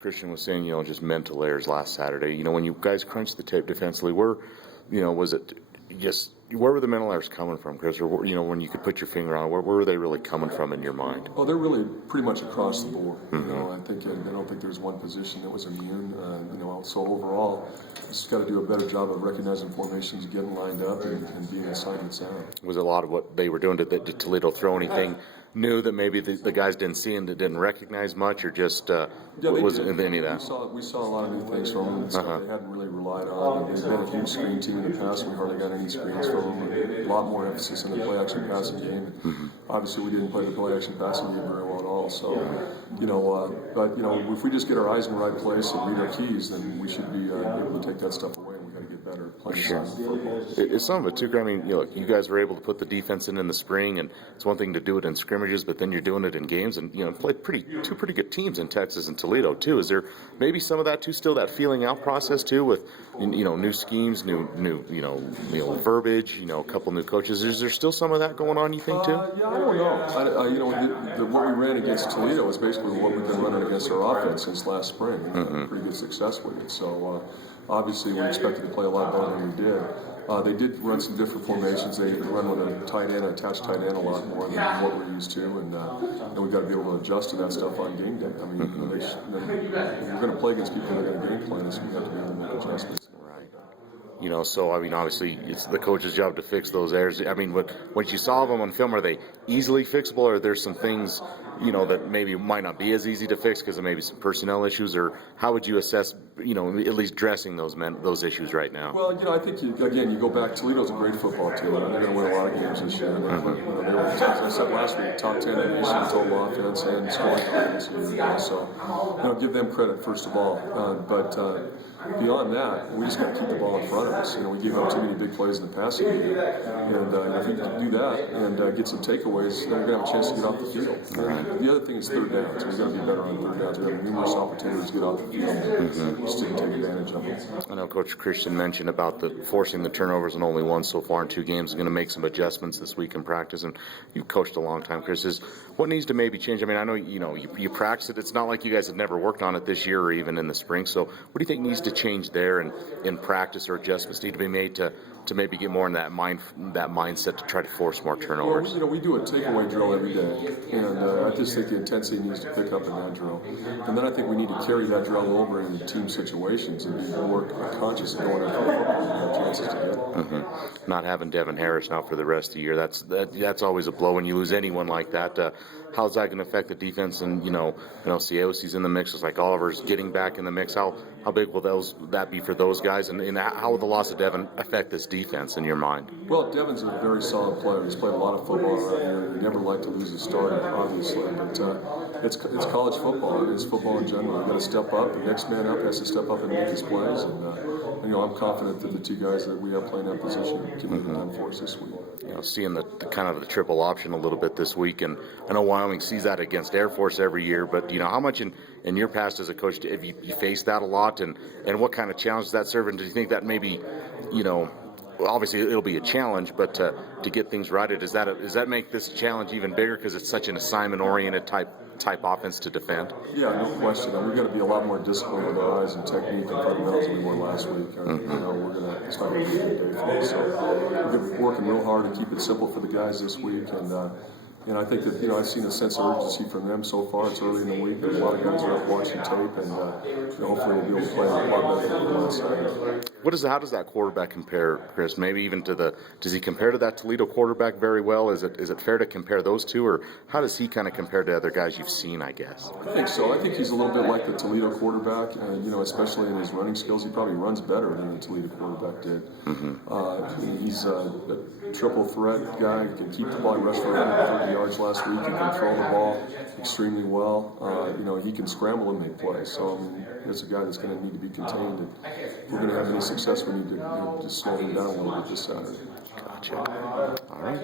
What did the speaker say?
Christian was saying, just mental errors last Saturday. When you guys crunched the tape defensively, was it just, where were the mental errors coming from, Chris? Or, when you could put your finger on it, where were they really coming from in your mind? Well, they're really pretty much across the board. I don't think there's one position that was immune. So overall, just got to do a better job of recognizing formations, getting lined up, and being assignment sound. Was a lot of what they were doing? Did Toledo throw anything new that maybe the guys didn't see and that didn't recognize much, or just was it any of that? We saw a lot of new things from them. So they hadn't really relied on. They've been a huge screen team in the past. We hardly got any screens from them. A lot more emphasis on the play-action passing game. Obviously, we didn't play the play-action passing game very well at all. So, if we just get our eyes in the right place and read our keys, then we should be able to take that stuff away. We got to get better playing football. It's some of it too. I mean, you guys were able to put the defense in the spring, and it's one thing to do it in scrimmages, but then you're doing it in games, and played two pretty good teams in Texas and Toledo too. Is there maybe some of that too, still that feeling out process too, with new schemes, new verbiage, a couple new coaches? Is there still some of that going on, you think too? Yeah, I don't know. What we ran against Toledo was basically what we've been running against our offense since last spring. We had pretty good success with it. So obviously we expected to play a lot better than we did. They did run some different formations. They run with a attached tight end a lot more than what we're used to, and we've got to be able to adjust to that stuff on game day. I mean, we're going to play against people that are going to game plan, so we have to be able to make adjustments. So obviously it's the coach's job to fix those errors. I mean, once you saw them on film, are they easily fixable, or are there some things, that maybe might not be as easy to fix because of maybe some personnel issues, or how would you assess, at least dressing those issues right now? Well, I think, you go back, Toledo's a great football team, and they're going to win a lot of games this year. They were, as I said last week, top 10 in the nation in total offense and scoring offense. So, give them credit, first of all. But beyond that, we just got to keep the ball in front of us. We gave up too many big plays in the passing game, and if we can do that and get some takeaways, then we're going to have a chance to get off the field. The other thing is third downs. We've got to be better on third downs. We have numerous opportunities to get off the field. We just didn't take advantage of it. I know Coach Christian mentioned about forcing the turnovers and only one so far in 2 games. Going to make some adjustments this week in practice, and you've coached a long time, Chris. What needs to maybe change? I mean, I know you practice it. It's not like you guys have never worked on it this year or even in the spring. So what do you think needs to change there and in practice, or adjustments need to be made to maybe get more in that mindset to try to force more turnovers? Well, we do a takeaway drill every day, and I just think the intensity needs to pick up in that drill. And then I think we need to carry that drill over into team situations and be more conscious of going after the football and have chances to get it. Not having Devin Harris now for the rest of the year, that's always a blow when you lose anyone like that. How's that going to affect the defense? And Ciosi's in the mix. It's like Oliver's getting back in the mix. How big will that be for those guys? And how will the loss of Devin affect this defense in your mind? Well, Devin's a very solid player. He's played a lot of football around here. He never liked to lose his starter, obviously. But it's college football. It's football in general. You've got to step up. The next man up has to step up and make his plays. And I'm confident that the 2 guys that we have playing that position can make it done for us this week. Seeing the kind of the triple option a little bit this week, and I know Wyoming sees that against Air Force every year, but how much in your past as a coach have you faced that a lot, and what kind of challenge does that serve? And do you think that maybe, obviously it'll be a challenge, but to get things righted, does that make this challenge even bigger because it's such an assignment-oriented type offense to defend? Yeah, no question. We've got to be a lot more disciplined with our eyes and technique and fundamentals than we were last week. It's not going to be a good day for us. So we're going to be working real hard to keep it simple for the guys this week. And I think that, I've seen a sense of urgency from them so far. It's early in the week, but a lot of guys are up watching tape, and hopefully we'll be able to play a lot better than last Saturday. How does that quarterback compare, Chris? Maybe even does he compare to that Toledo quarterback very well? Is it fair to compare those two, or how does he kind of compare to other guys you've seen, I guess? I think so. I think he's a little bit like the Toledo quarterback, especially in his running skills. He probably runs better than the Toledo quarterback did. He's a triple threat guy. He can keep the ball. He rushed for 130 yards last week. He can throw the ball extremely well. He can scramble and make plays. So, it's a guy that's going to need to be contained. And if we're going to have any success, we need to just slow him down a little bit this Saturday. Gotcha. All right.